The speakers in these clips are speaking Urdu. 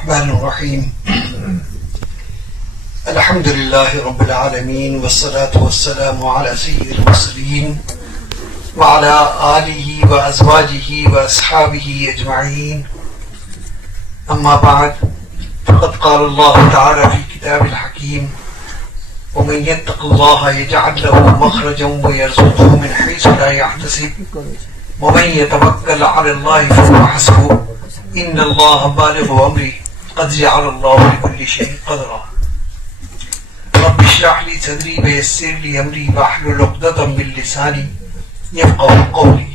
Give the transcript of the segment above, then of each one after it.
الرحمن الرحيم الحمد لله رب العالمين والصلاة والسلام على سيد المرسلين وعلى آله وأزواجه وأصحابه أجمعين أما بعد فقد قال الله تعالى في كتاب الحكيم ومن يتق الله يجعل له مخرجا ويرزقه من حيث لا يحتسب ومن يتوكل على الله فهو حسبه ان الله بالغ امره قد جعل الله لكل شيء قدرا رب اشرح لي صدري ويسر لي امري واحلل عقدة من لساني يفقهوا قولي.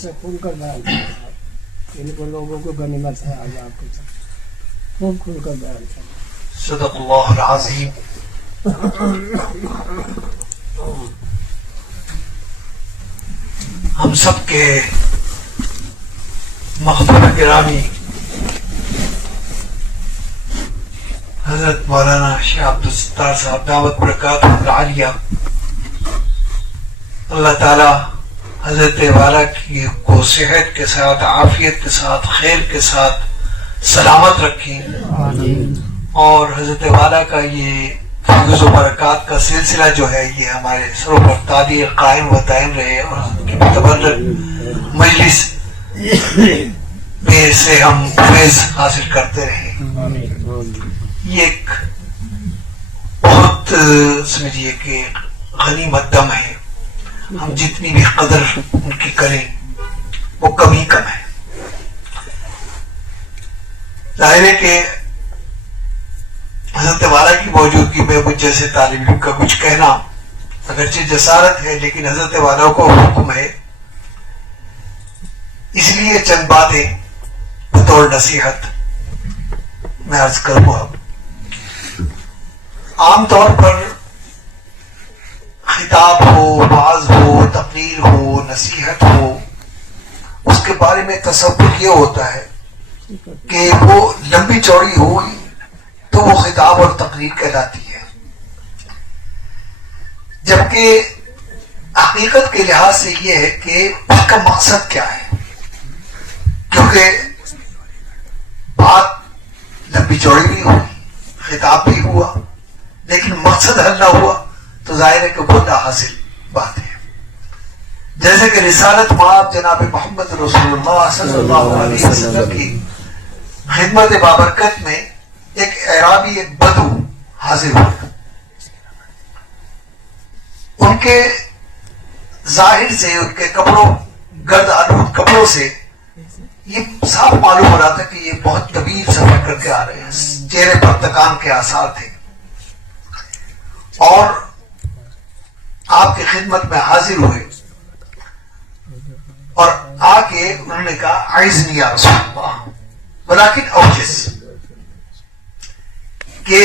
سے کھل کر بیان کرنا، ان کو لوگوں کو غنیمت ہے آج آپ کے ساتھ خوب کھل کر بیان کرنا. صدق اللہ العظیم. ہم سب کے مقبول گرامی حضرت مولانا شیخ عبدالستار صاحب دعوت برکاتہ العالیہ، اللہ تعالی حضرت والا کی کو صحت کے ساتھ، عافیت کے ساتھ، خیر کے ساتھ سلامت رکھیں اور حضرت والا کا یہ فیض و برکات کا سلسلہ جو ہے یہ ہمارے سروں پر تعدیر قائم و دائم رہے اور حضرت کی متبرک مجلس میں سے ہم فیض حاصل کرتے رہے. یہ ایک بہت سمجھیے کہ غنیمت دم ہے. ہم جتنی بھی قدر ان کی کریں وہ کم ہی کم ہے. ظاہر ہے کہ حضرت والا کی موجودگی میں مجھ جیسے طالب علم کا کچھ کہنا اگرچہ جسارت ہے لیکن حضرت والا کو حکم ہے، اس لیے چند باتیں بطور نصیحت میں عرض کروں گا. عام طور پر خطاب ہو، وعظ ہو، تقریر ہو، نصیحت ہو، اس کے بارے میں تصور یہ ہوتا ہے کہ وہ لمبی چوڑی ہوئی تو وہ خطاب اور تقریر کہلاتی ہے، جبکہ حقیقت کے لحاظ سے یہ ہے کہ اس کا مقصد کیا ہے. کیونکہ بات لمبی چوڑی بھی ہوئی، خطاب بھی ہوا، لیکن مقصد حل نہ ہوا تو ظاہر ہے کہ وہ ناحاصل بات ہے. جیسے کہ رسالت مآب جناب محمد رسول اللہ صلی اللہ علیہ وسلم کی خدمت بابرکت میں ایک اعرابی، ایک بدو حاضر ہوئے. ان کے ظاہر سے، ان کے کپڑوں، گرد آلود کپڑوں سے یہ صاف معلوم ہو رہا تھا کہ یہ بہت طویل سفر کر کے آ رہے ہیں. چہرے پر تکان کے آثار تھے اور آپ کی خدمت میں حاضر ہوئے اور آ کے انہوں نے کہا اعذنی یا رسول اللہ ولیکن اوجز، کہ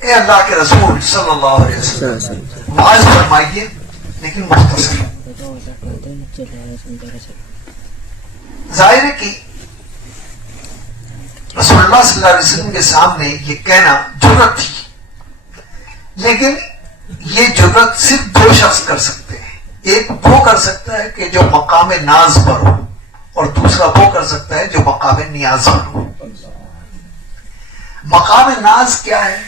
اے اللہ کے رسول صلی اللہ علیہ وسلم واعظ فرمائیے لیکن مختصر. ظاہر ہے کہ رسول اللہ صلی اللہ علیہ وسلم کے سامنے یہ کہنا جرأت تھی، لیکن یہ جرأت صرف دو شخص کر سکتے ہیں. ایک وہ کر سکتا ہے کہ جو مقام ناز پر ہو، اور دوسرا وہ کر سکتا ہے جو مقام نیاز پر ہو. مقام ناز کیا ہے؟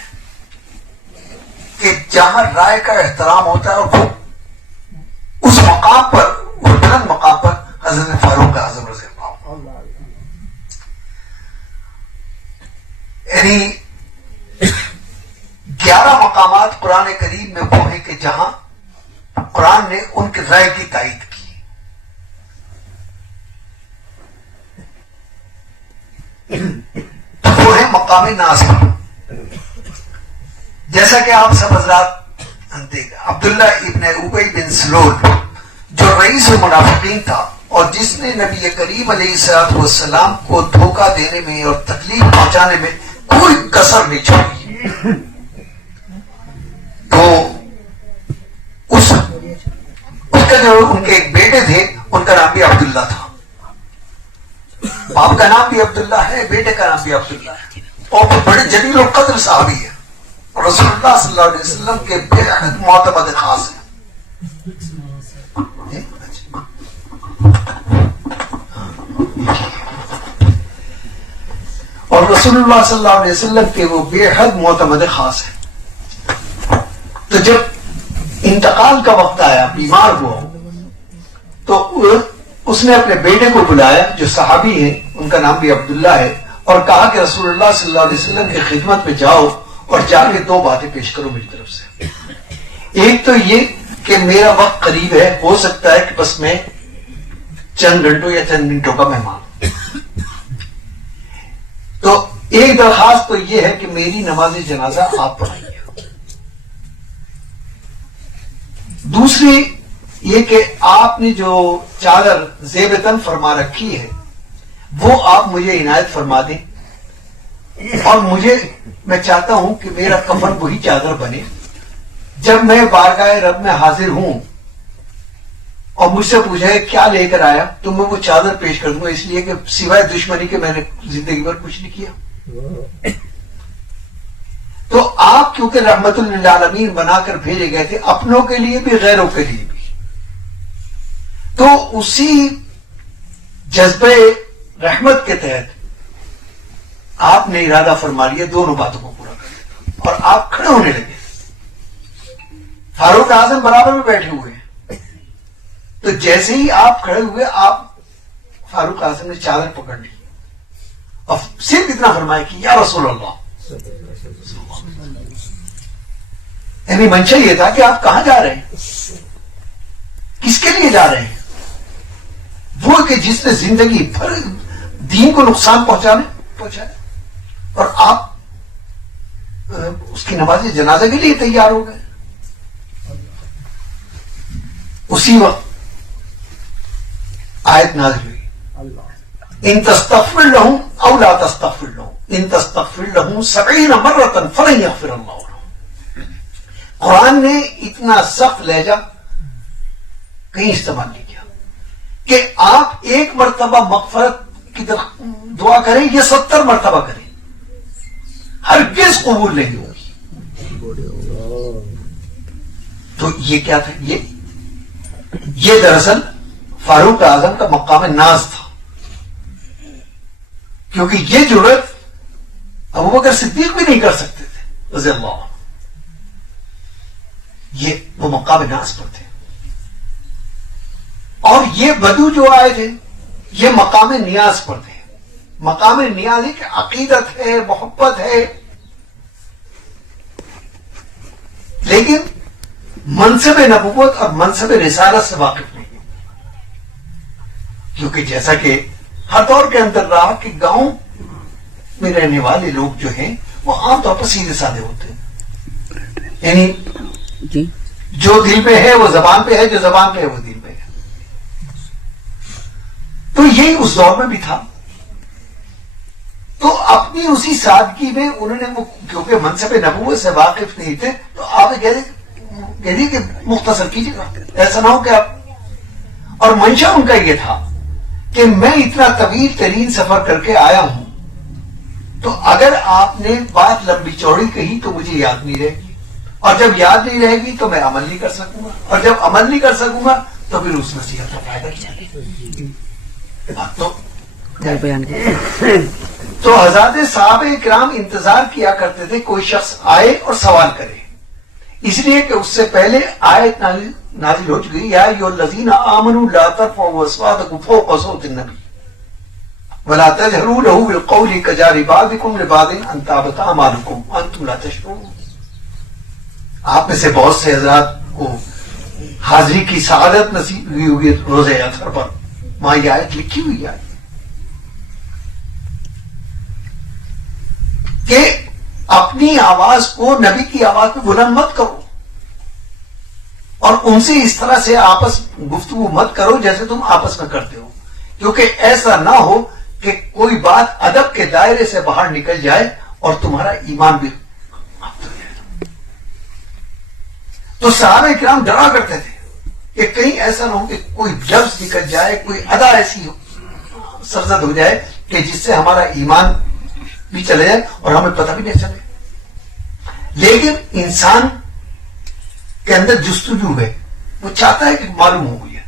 کہ جہاں رائے کا احترام ہوتا ہے اور وہ اس مقام پر، اس بلند مقام پر حضرت فاروق اعظم رضی اللہ عنہ، یعنی 11 مقامات قرآن کریم میں وہ ہیں کہ جہاں قرآن نے ان کی رائے کی تائید کی. تو وہ ہے مقام ناز پر. جیسا کہ آپ سب حضرات عبداللہ ابن ابی بن سلول جو رئیس المنافقین تھا اور جس نے نبی کریم علیہ الصلوۃ والسلام کو دھوکہ دینے میں اور تکلیف پہنچانے میں کوئی کسر نہیں چھوڑی، تو اس کا جو ان کے ایک بیٹے تھے ان کا نام بھی عبداللہ تھا. باپ کا نام بھی عبداللہ ہے، بیٹے کا نام بھی عبداللہ ہے، اور وہ بڑے جلیل القدر صحابی ہے اور رسول اللہ صلی اللہ علیہ وسلم کے بے حد معتمد خاص ہیں. اور رسول اللہ صلی اللہ علیہ وسلم کے وہ بے حد معتمد خاص ہے. تو جب انتقال کا وقت آیا، بیمار ہوا تو اس نے اپنے بیٹے کو بلایا جو صحابی ہیں، ان کا نام بھی عبداللہ ہے، اور کہا کہ رسول اللہ صلی اللہ علیہ وسلم کی خدمت میں جاؤ اور جا کے 2 باتیں پیش کرو میری طرف سے. ایک تو یہ کہ میرا وقت قریب ہے، ہو سکتا ہے کہ بس میں چند گھنٹوں یا چند منٹوں کا مہمان. تو ایک درخواست تو یہ ہے کہ میری نماز جنازہ آپ پڑھائیے. دوسری یہ کہ آپ نے جو چادر زیب تن فرما رکھی ہے وہ آپ مجھے عنایت فرما دیں، اور میں چاہتا ہوں کہ میرا کفن وہی چادر بنے. جب میں بارگاہ رب میں حاضر ہوں اور مجھ سے پوچھے کیا لے کر آیا تو میں وہ چادر پیش کر دوں گا، اس لیے کہ سوائے دشمنی کے میں نے زندگی بھر کچھ نہیں کیا. تو آپ کیونکہ رحمت للعالمین بنا کر بھیجے گئے تھے، اپنوں کے لیے بھی غیروں کے لیے بھی، تو اسی جذبے رحمت کے تحت آپ نے ارادہ فرما لیا دونوں باتوں کو پورا کرنے، اور آپ کھڑے ہونے لگے. فاروق اعظم برابر میں بیٹھے ہوئے ہیں، تو جیسے ہی آپ کھڑے ہوئے آپ فاروق اعظم نے چادر پکڑ لی اور صرف اتنا فرمایا کہ یا رسول اللہ. یعنی منشا یہ تھا کہ آپ کہاں جا رہے ہیں، کس کے لیے جا رہے ہیں؟ وہ کہ جس نے زندگی بھر دین کو نقصان پہنچایا اور آپ اس کی نماز جنازہ کے لیے تیار ہو گئے. اسی وقت آیت نازل ہوئی، ان تستغفر لهم او لا تستغفر لهم ان تستغفر لهم 70 مرة فلن يغفر الله لهم. قرآن نے اتنا سخت لہجہ کہیں استعمال نہیں کیا کہ آپ 1 مرتبہ مغفرت کی دعا کریں یا 70 مرتبہ کریں، ہرگز قبول نہیں ہوگی. تو یہ کیا تھا؟ یہ دراصل فاروق اعظم کا مقام ناز تھا، کیونکہ یہ جرأت ابوبکر صدیق بھی نہیں کر سکتے تھے رضی اللہ عنہ. یہ وہ مقام ناز پر تھے. اور یہ بدو جو آئے تھے یہ مقام نیاز پر تھے. مقام نیاز ایک عقیدت ہے، محبت ہے، لیکن منصب نبوت اور منصب رسالت سے واقف نہیں. کیونکہ جیسا کہ ہر دور کے اندر رہا کہ گاؤں میں رہنے والے لوگ جو ہیں وہ عام طور پر سیدھے سادے ہوتے ہیں، یعنی جو دل میں ہے وہ زبان پہ ہے، جو زبان پہ ہے وہ دل میں ہے. تو یہی اس دور میں بھی تھا. تو اپنی اسی سادگی میں انہوں نے وہ کیونکہ منصب نبوت سے واقف نہیں تھے تو آپ کہہ دیے کہ مختصر کیجیے گا، ایسا نہ ہو کہ آپ. اور منشا ان کا یہ تھا کہ میں اتنا طویل ترین سفر کر کے آیا ہوں تو اگر آپ نے بات لمبی چوڑی کہی تو مجھے یاد نہیں رہے گی، اور جب یاد نہیں رہے گی تو میں عمل نہیں کر سکوں گا، اور جب عمل نہیں کر سکوں گا تو پھر اس نصیحت کا فائدہ کیا. تو حضرات صحابہ کرام انتظار کیا کرتے تھے کوئی شخص آئے اور سوال کرے، اس لیے کہ اس سے پہلے آیت نازل ہو چکی، یا ایھا الذین آمنوا لا ترفعوا اصواتکم فوق صوت النبی ولا تجهروا له بالقول كجهر بعضکم لبعض ان تحبط اعمالکم وانتم لا تشعرون. آپ میں سے بہت سے حضرات کو حاضری کی سعادت نصیب ہوئی ہوگی روزہ اطہر پر، وہاں یہ آیت لکھی ہوئی ہے کہ اپنی آواز کو نبی کی آواز پہ بلند مت کرو، اور ان سے اس طرح سے آپس گفتگو مت کرو جیسے تم آپس میں کرتے ہو، کیونکہ ایسا نہ ہو کہ کوئی بات ادب کے دائرے سے باہر نکل جائے اور تمہارا ایمان بھی ختم ہو جائے. تو صحابہ کرام ڈرا کرتے تھے کہ کہیں ایسا نہ ہو کہ کوئی لفظ نکل جائے، کوئی ادا ایسی سرزد ہو جائے کہ جس سے ہمارا ایمان بھی چلے جائے اور ہمیں پتہ بھی نہیں چلے. لیکن انسان کے اندر جستجو ہے، وہ چاہتا ہے کہ معلوم ہو گیا،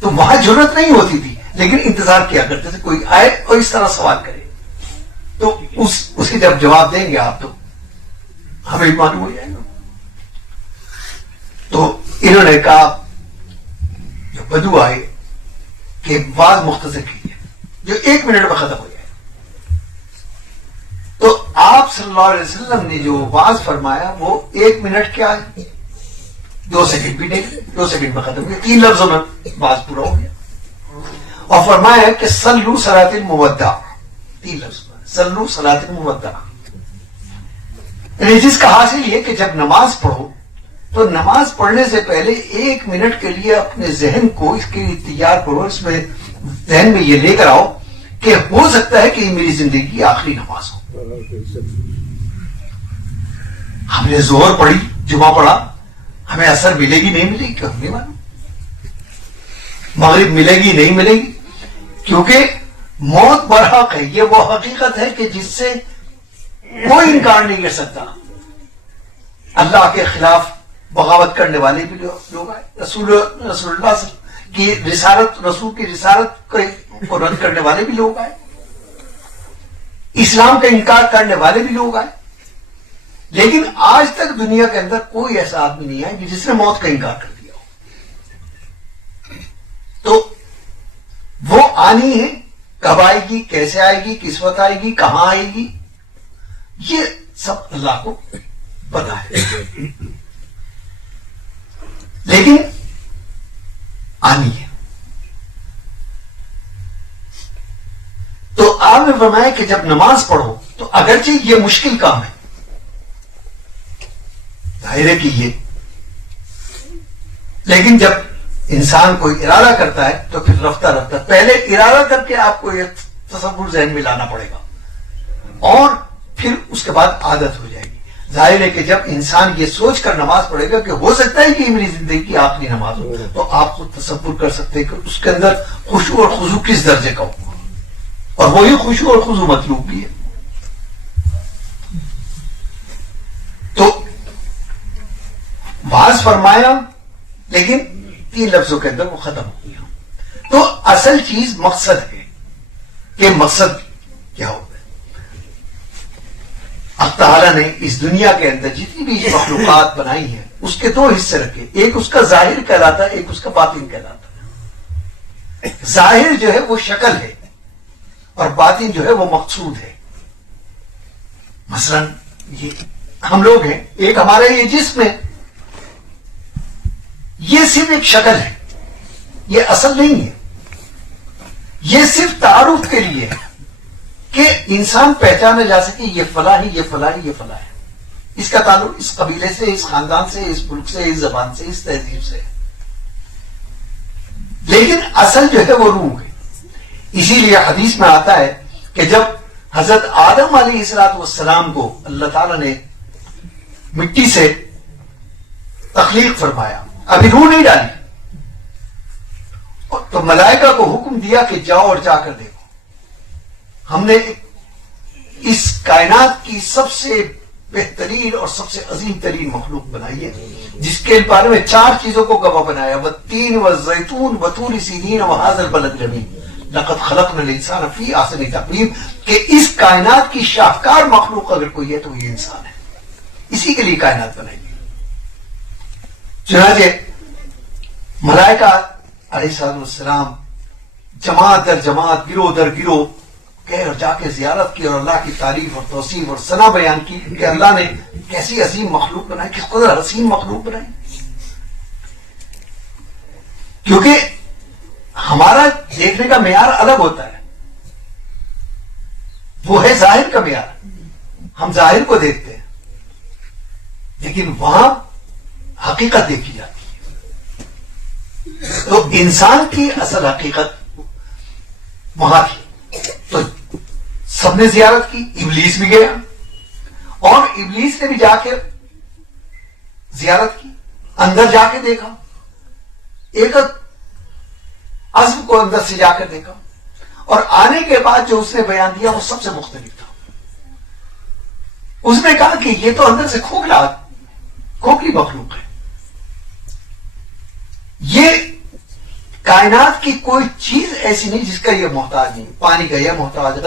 تو وہاں ضرورت نہیں ہوتی تھی لیکن انتظار کیا کرتے تھے کوئی آئے اور اس طرح سوال کرے. تو اس کے جب جواب دیں گے آپ تو ہمیں بھی معلوم ہو جائے گا. تو انہوں نے کہا جو بدو آئے کہ واز مختصر کیجیے جو 1 منٹ میں ختم ہو جائے. تو آپ صلی اللہ علیہ وسلم نے جو واز فرمایا وہ 1 منٹ کیا ہے 2 سیکنڈ بھی نہیں, 2 سیکنڈ میں ختم ہو گیا, 3 لفظوں میں واز پورا ہو گیا. اور فرمایا کہ صلو صلاۃ المودع, 3 لفظ صلو صلاۃ المودع. جس کا حاصل یہ کہ جب نماز پڑھو تو نماز پڑھنے سے پہلے 1 منٹ کے لیے اپنے ذہن کو اس کے لیے تیار کرو, اس میں ذہن میں یہ لے کر آؤ کہ ہو سکتا ہے کہ یہ میری زندگی کی آخری نماز ہو. ہم نے ظہر پڑھی, جمعہ پڑھا, ہمیں اثر ملے گی نہیں ملے گی کہ ہم نہیں معلوم, مغرب ملے گی نہیں ملے گی, کیونکہ موت برحق ہے. یہ وہ حقیقت ہے کہ جس سے کوئی انکار نہیں کر سکتا. اللہ کے خلاف بغاوت کرنے والے بھی لوگ آئے, رسول اللہ صلی اللہ علیہ وسلم کی رسالت, رسول کی رسالت کو رد کرنے والے بھی لوگ آئے, اسلام کا انکار کرنے والے بھی لوگ آئے. لیکن آج تک دنیا کے اندر کوئی ایسا آدمی نہیں آیا کہ جس نے موت کا انکار کر دیا ہو. تو وہ آنی ہے, کب آئے گی, کیسے آئے گی, کس وقت آئے گی, کہاں آئے گی, یہ سب اللہ کو پتا ہے. لیکن آنی ہے. تو آپ نے فرمایا کہ جب نماز پڑھو تو اگرچہ یہ مشکل کام ہے, ظاہر ہے کہ یہ, لیکن جب انسان کوئی ارادہ کرتا ہے تو پھر رفتہ رفتہ پہلے ارادہ کر کے آپ کو یہ تصور ذہن میں لانا پڑے گا اور پھر اس کے بعد عادت ہو جائے گی. ظاہر ہے کہ جب انسان یہ سوچ کر نماز پڑھے گا کہ ہو سکتا ہے کہ میری زندگی کی آخری نماز ہو, تو آپ خود تصور کر سکتے ہیں کہ اس کے اندر خشوع اور خضوع کس درجے کا ہو, اور وہی خشوع اور خضوع مطلوب بھی ہے. تو واز فرمایا لیکن 3 لفظوں کے اندر وہ ختم ہو گیا. تو اصل چیز مقصد ہے کہ مقصد کیا ہوتا ہے. اللہ تعالیٰ نے اس دنیا کے اندر جتنی بھی مخلوقات بنائی ہیں اس کے 2 حصے رکھے, ایک اس کا ظاہر کہلاتا ہے, ایک اس کا باطن کہلاتا ہے. ظاہر جو ہے وہ شکل ہے اور باطن جو ہے وہ مقصود ہے. مثلا یہ ہم لوگ ہیں, ایک ہمارا یہ جسم ہے, یہ صرف ایک شکل ہے, یہ اصل نہیں ہے. یہ صرف تعارف کے لیے ہے کہ انسان پہچانا جا سکے یہ فلاں ہے, یہ فلاں ہے, یہ فلاں ہے. اس کا تعلق اس قبیلے سے, اس خاندان سے, اس ملک سے, اس زبان سے, اس تہذیب سے. لیکن اصل جو ہے وہ روح ہے. اسی لیے حدیث میں آتا ہے کہ جب حضرت آدم علیہ السلام کو اللہ تعالیٰ نے مٹی سے تخلیق فرمایا, ابھی روح نہیں ڈالی, تو ملائکہ کو حکم دیا کہ جاؤ اور جا کر دیکھو, ہم نے اس کائنات کی سب سے بہترین اور سب سے عظیم ترین مخلوق بنائی ہے جس کے بارے میں 4 چیزوں کو گواہ بنایا, والتین والزیتون وطور سینین وہذا البلد الامین لقد خلقنا الانسان فی احسن تقویم, کہ اس کائنات کی شاہکار مخلوق اگر کوئی ہے تو یہ انسان ہے. اسی کے لیے کائنات بنائی گئی. چنانچہ ملائکہ علیہ السلام جماعت در جماعت, گروہ در گروہ گئے اور جا کے زیارت کی اور اللہ کی تعریف اور توصیف اور ثنا بیان کی کہ اللہ نے کیسی عظیم مخلوق بنائی, کس قدر حسین مخلوق بنائی. کیونکہ ہمارا دیکھنے کا معیار الگ ہوتا ہے, وہ ہے ظاہر کا معیار, ہم ظاہر کو دیکھتے ہیں, لیکن وہاں حقیقت دیکھی جاتی ہے. تو انسان کی اصل حقیقت وہاں تھی. تو سب نے زیارت کی, ابلیس بھی گیا اور ابلیس نے بھی جا کے زیارت کی, اندر جا کے دیکھا, ایک عزم کو اندر سے جا کر دیکھا, اور آنے کے بعد جو اس نے بیان دیا وہ سب سے مختلف تھا. اس نے کہا کہ یہ تو اندر سے کھوکھلی مخلوق ہے, یہ کائنات کی کوئی چیز ایسی نہیں جس کا یہ محتاج نہیں, پانی کا یہ محتاج,